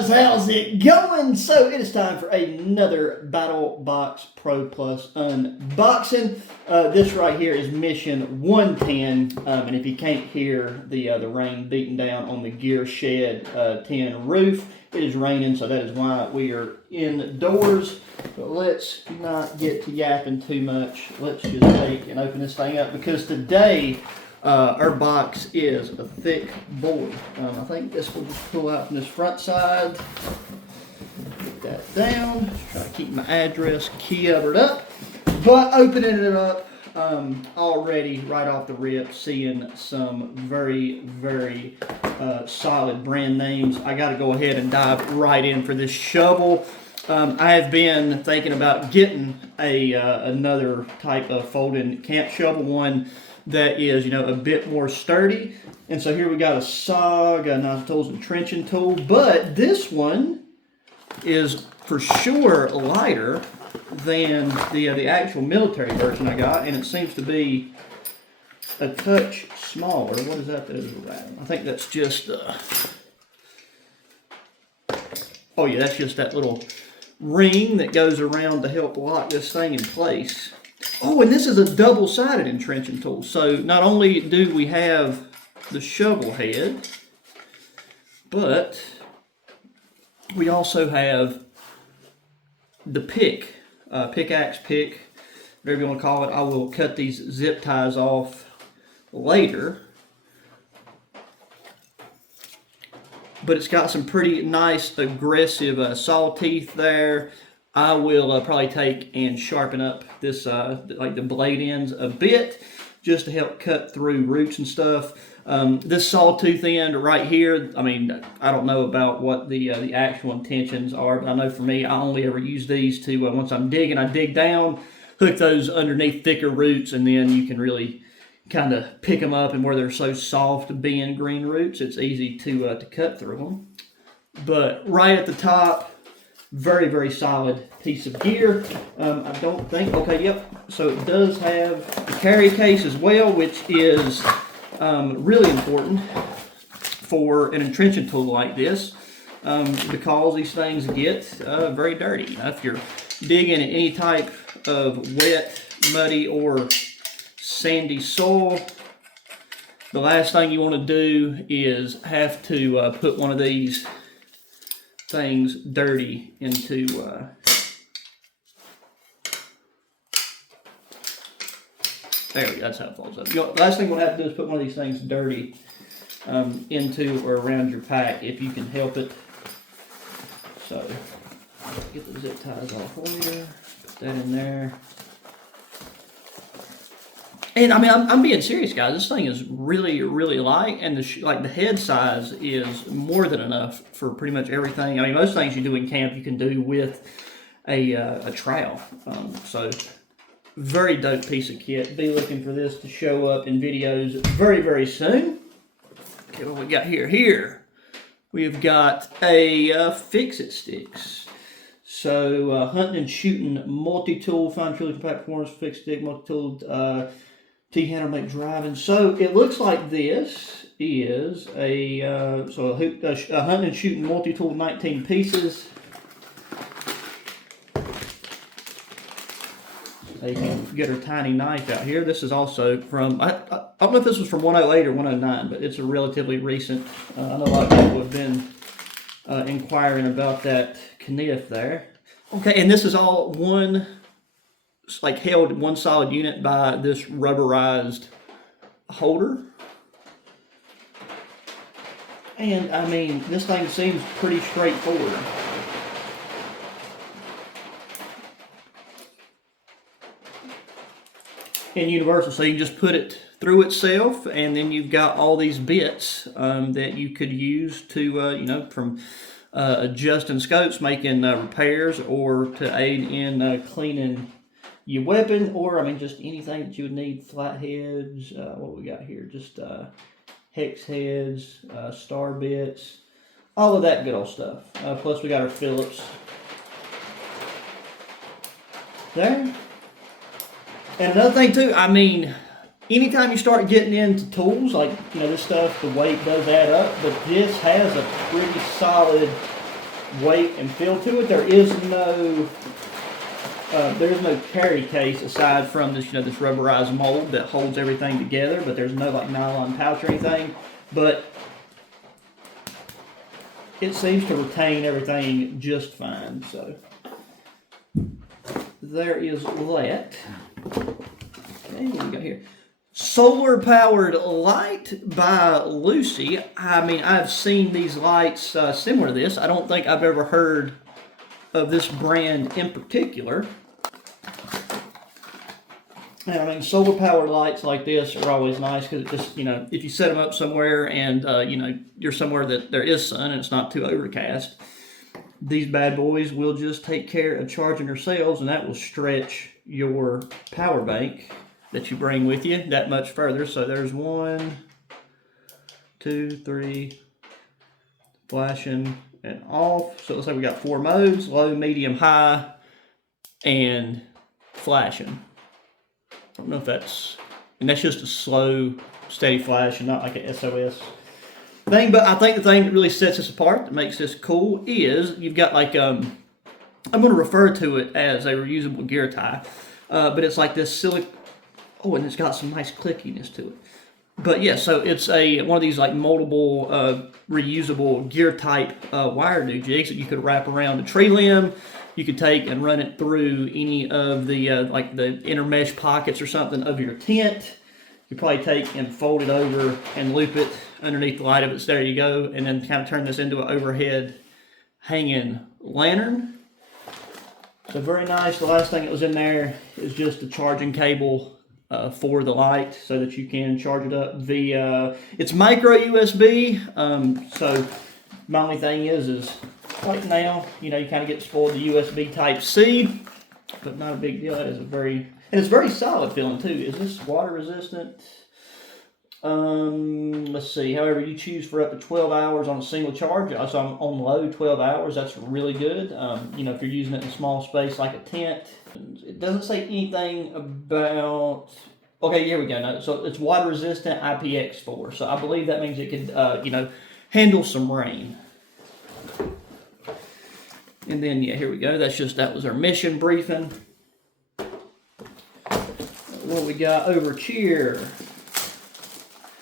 guys, how's it going? So it is time for another BattleBox Pro Plus unboxing. This right here is mission 110, and if you can't hear the rain beating down on the gear shed 10 roof, it is raining, so that is why we are indoors. But let's not get to yapping too much. Let's just take and open this thing up, because today our box is a thick board. I think this will just pull out from this front side. Put that down. Try to keep my address covered up. But opening it up, already right off the rip, seeing some very, very solid brand names. I got to go ahead and dive right in for this shovel. I have been thinking about getting another type of folding camp shovel, one that is, you know, a bit more sturdy. And so here we got a SOG, a knives, tools, and trenching tool. But this one is for sure lighter than the actual military version I got, and it seems to be a touch smaller. What is that is around? I think that's just oh yeah, that's just that little ring that goes around to help lock this thing in place. Oh, and this is a double-sided entrenching tool. So not only do we have the shovel head, but we also have the pick, pickaxe pick, whatever you want to call it. I will cut these zip ties off later. But it's got some pretty nice, aggressive saw teeth there. I will probably take and sharpen up this, like the blade ends a bit, just to help cut through roots and stuff. This sawtooth end right here, I mean, I don't know about what the actual intentions are, but I know for me, I only ever use these to, once I'm digging, I dig down, hook those underneath thicker roots, and then you can really kind of pick them up, and where they're so soft, being green roots, it's easy to cut through them. But right at the top, very, very solid piece of gear. I don't think, okay, yep. So it does have a carry case as well, which is really important for an entrenching tool like this, because these things get very dirty. Now, if you're digging in any type of wet, muddy, or sandy soil, the last thing you want to do is have to put one of these things dirty into there we go, that's how it falls up. The last thing we'll have to do is put one of these things dirty into or around your pack if you can help it. So get the zip ties off here, put that in there. And I mean, I'm being serious, guys. This thing is really, really light, and the head size is more than enough for pretty much everything. I mean, most things you do in camp you can do with a trowel. So very dope piece of kit. Be looking for this to show up in videos very, very soon. Okay, what we got here? Here we've got a fix-it sticks. So hunting and shooting multi-tool, fine truly compact performance, fixed stick, multi-tool. T-handle make driving. So it looks like this is a hunting and shooting multi-tool, 19 pieces. You can get her tiny knife out here. This is also from, I don't know if this was from 108 or 109, but it's a relatively recent. I know a lot of people have been inquiring about that knife there. Okay, and this is all one, like held in one solid unit by this rubberized holder. And I mean, this thing seems pretty straightforward. And universal, so you can just put it through itself, and then you've got all these bits that you could use to, you know, from adjusting scopes, making repairs, or to aid in cleaning your weapon, or I mean just anything that you would need. Flat heads, what we got here, just hex heads, star bits, all of that good old stuff. Plus we got our Phillips there. And another thing too, I mean, anytime you start getting into tools, like, you know, this stuff, the weight does add up, but this has a pretty solid weight and feel to it. There is no carry case aside from this, this rubberized mold that holds everything together, but there's no like nylon pouch or anything. But it seems to retain everything just fine. So there is that. Okay, what do we got here? Solar powered light by Lucy. I mean, I've seen these lights similar to this. I don't think I've ever heard of this brand in particular. And I mean, solar powered lights like this are always nice because it just, if you set them up somewhere and, you're somewhere that there is sun and it's not too overcast, these bad boys will just take care of charging themselves, and that will stretch your power bank that you bring with you that much further. So there's 1, 2, 3, flashing and off. So it looks like we got 4 modes: low, medium, high, and flashing. I don't know if and that's just a slow, steady flash and not like an SOS thing. But I think the thing that really sets this apart, that makes this cool, is you've got like, I'm going to refer to it as a reusable gear tie, but it's like this silicone. Oh, and it's got some nice clickiness to it. But yeah, so it's one of these like multiple reusable gear type wire jigs that you could wrap around a tree limb. You could take and run it through any of the like the inner mesh pockets or something of your tent. You probably take and fold it over and loop it underneath the light of it. So there you go, and then kind of turn this into an overhead hanging lantern. So very nice. The last thing that was in there is just a charging cable for the light so that you can charge it up via, it's micro USB. So my only thing is right now, you kind of get spoiled the USB type C, but not a big deal. That is and it's very solid feeling too. Is this water resistant? Let's see. However, you choose for up to 12 hours on a single charge. So I'm on low 12 hours. That's really good. If you're using it in a small space like a tent. It doesn't say anything about. Okay, here we go. No, so it's water resistant IPX4. So I believe that means it could, handle some rain. And then here we go. That was our mission briefing. What we got over here?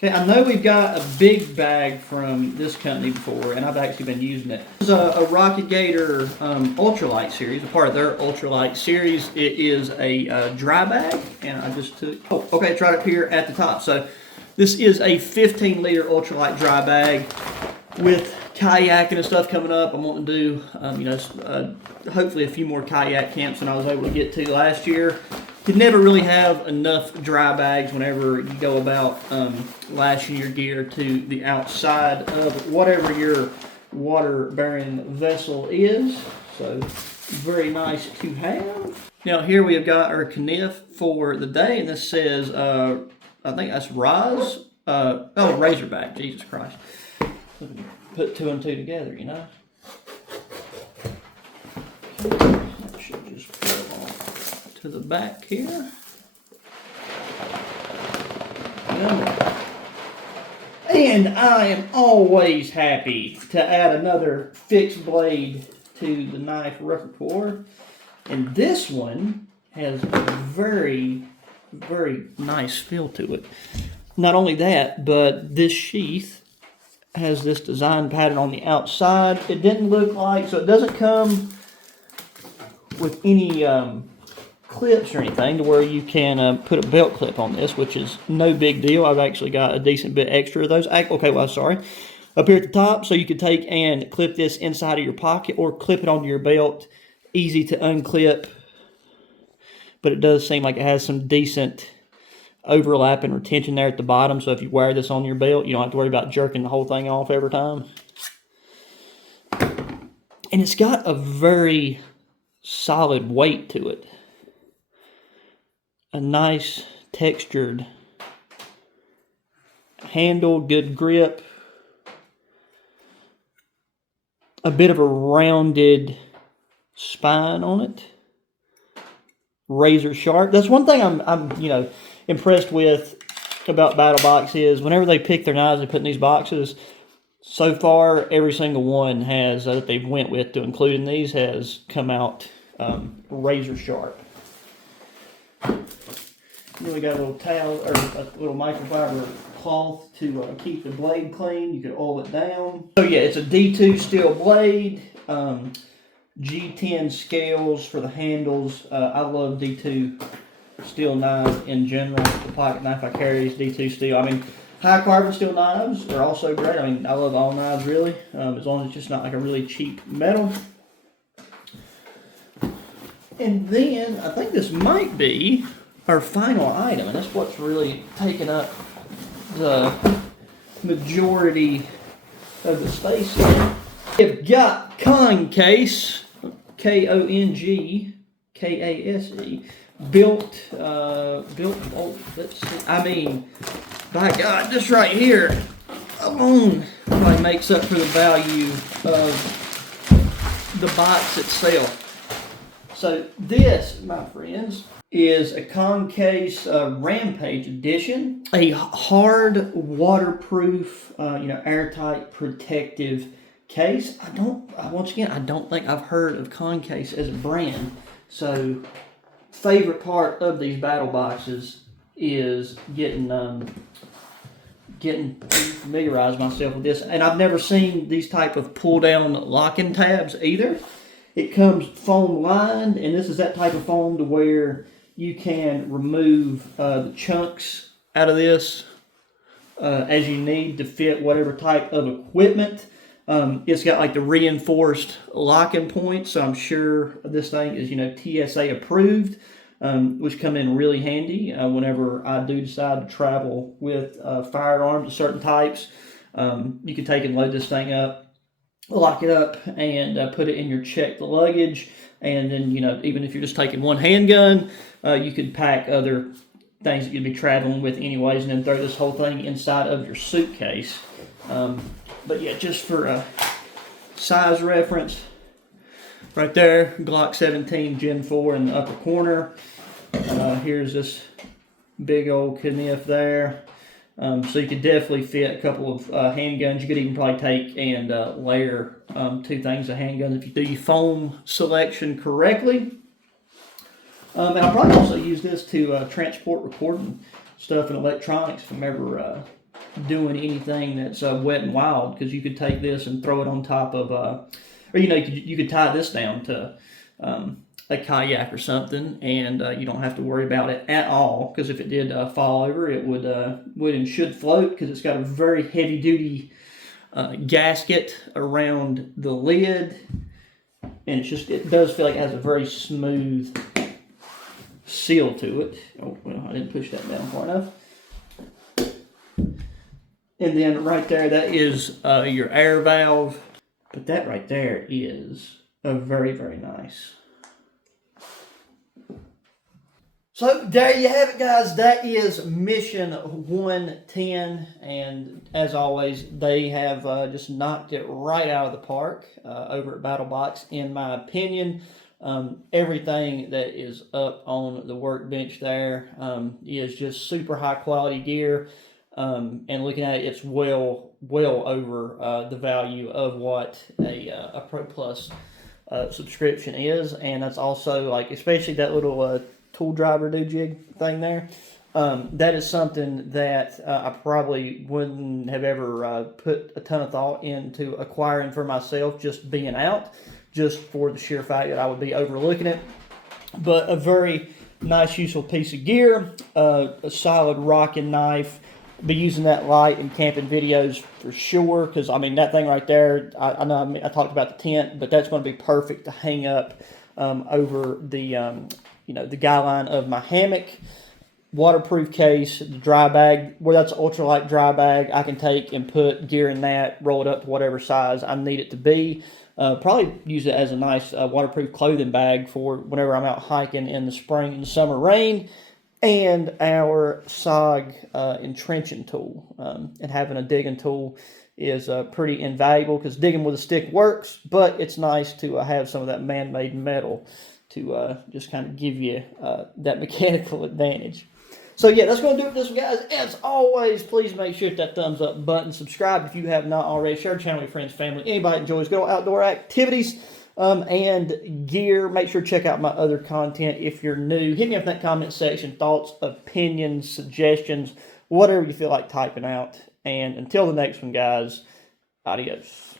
Okay, I know we've got a big bag from this company before, and I've actually been using it. It's a Rocket Gator ultralight series, a part of their ultralight series. It is a dry bag, and I just took. Oh, okay, it's right up here at the top. So this is a 15-liter ultralight dry bag with kayaking and stuff coming up. I'm wanting to do, hopefully a few more kayak camps than I was able to get to last year. You never really have enough dry bags whenever you go about lashing your gear to the outside of whatever your water-bearing vessel is. So very nice to have. Now here we have got our kniff for the day, and this says, I think that's Razorback. Jesus Christ. Put 2 and 2 together, That should just pull off to the back here. And I am always happy to add another fixed blade to the knife repertoire. And this one has a very, very nice feel to it. Not only that, but this sheath has this design pattern on the outside. It didn't look like, so it doesn't come with any clips or anything to where you can put a belt clip on this, which is no big deal. I've actually got a decent bit extra of those. Okay, well, sorry. Up here at the top, so you could take and clip this inside of your pocket or clip it onto your belt. Easy to unclip, but it does seem like it has some decent overlap and retention there at the bottom, so if you wear this on your belt, you don't have to worry about jerking the whole thing off every time. And it's got a very solid weight to it. A nice textured handle, good grip. A bit of a rounded spine on it. Razor sharp. That's one thing I'm impressed with about BattleBox is whenever they pick their knives they put in these boxes, So far, every single one has that they've went with to including these has come out razor sharp. Then we got a little towel or a little microfiber cloth to keep the blade clean. You can oil it down. So yeah, it's a D2 steel blade. G10 scales for the handles. I love D2 steel knives in general. The pocket knife I carry is D2 steel. I mean, high carbon steel knives are also great. I mean, I love all knives really, as long as it's just not like a really cheap metal. And then I think this might be our final item, and that's what's really taken up the majority of the space here. We've got Concase, K-O-N-G-K-A-S-E, built, oh, let's see, I mean, by God, this right here alone probably makes up for the value of the box itself. So this, my friends, is a Concase Rampage Edition, a hard, waterproof, airtight, protective case. Once again, I don't think I've heard of Concase as a brand. So, favorite part of these battle boxes is getting familiarized myself with this. And I've never seen these type of pull-down locking tabs either. It comes foam lined, and this is that type of foam to where you can remove the chunks out of this as you need to fit whatever type of equipment. It's got like the reinforced locking points, so I'm sure this thing is TSA approved, which come in really handy whenever I do decide to travel with firearms of certain types. You can take and load this thing up, lock it up, and put it in your checked luggage. And then, even if you're just taking one handgun, you could pack other things that you'd be traveling with anyways, and then throw this whole thing inside of your suitcase. But yeah, just for a size reference, right there, Glock 17 Gen 4 in the upper corner. Here's this big old kniff there. So you could definitely fit a couple of handguns. You could even probably take and layer 2 things of handguns if you do your foam selection correctly. And I'll probably also use this to transport recording stuff and electronics if I'm ever doing anything that's wet and wild, because you could take this and throw it on top of, or you could tie this down to a kayak or something, and you don't have to worry about it at all, because if it did fall over, it would and should float, because it's got a very heavy duty gasket around the lid, and it does feel like it has a very smooth seal to it. Oh, well, I didn't push that down far enough. And then right there, that is your air valve. But that right there is a very, very nice. So there you have it, guys. That is Mission 110. And as always, they have just knocked it right out of the park over at BattleBox, in my opinion. Everything that is up on the workbench there is just super high quality gear. And looking at it, it's well over the value of what a Pro Plus subscription is. And that's also, like, especially that little tool driver do-jig thing there. That is something that I probably wouldn't have ever put a ton of thought into acquiring for myself, just being out, just for the sheer fact that I would be overlooking it. But a very nice, useful piece of gear, a solid rocking knife. Be using that light in camping videos for sure, because I mean that thing right there, I know I talked about the tent, but that's going to be perfect to hang up over the the guy line of my hammock. Waterproof case, the dry bag, where that's an ultralight dry bag, I can take and put gear in that, roll it up to whatever size I need it to be. Probably use it as a nice waterproof clothing bag for whenever I'm out hiking in the spring and summer rain. And our SOG entrenching tool. And having a digging tool is pretty invaluable, because digging with a stick works, but it's nice to have some of that man-made metal to just kind of give you that mechanical advantage. So yeah, that's going to do it for this one, guys. As always, please make sure to hit that thumbs up button. Subscribe if you have not already. Share the channel with your friends, family. Anybody enjoys good outdoor activities and gear. Make sure to check out my other content if you're new. Hit me up in that comment section. Thoughts, opinions, suggestions, whatever you feel like typing out. And until the next one, guys, adios.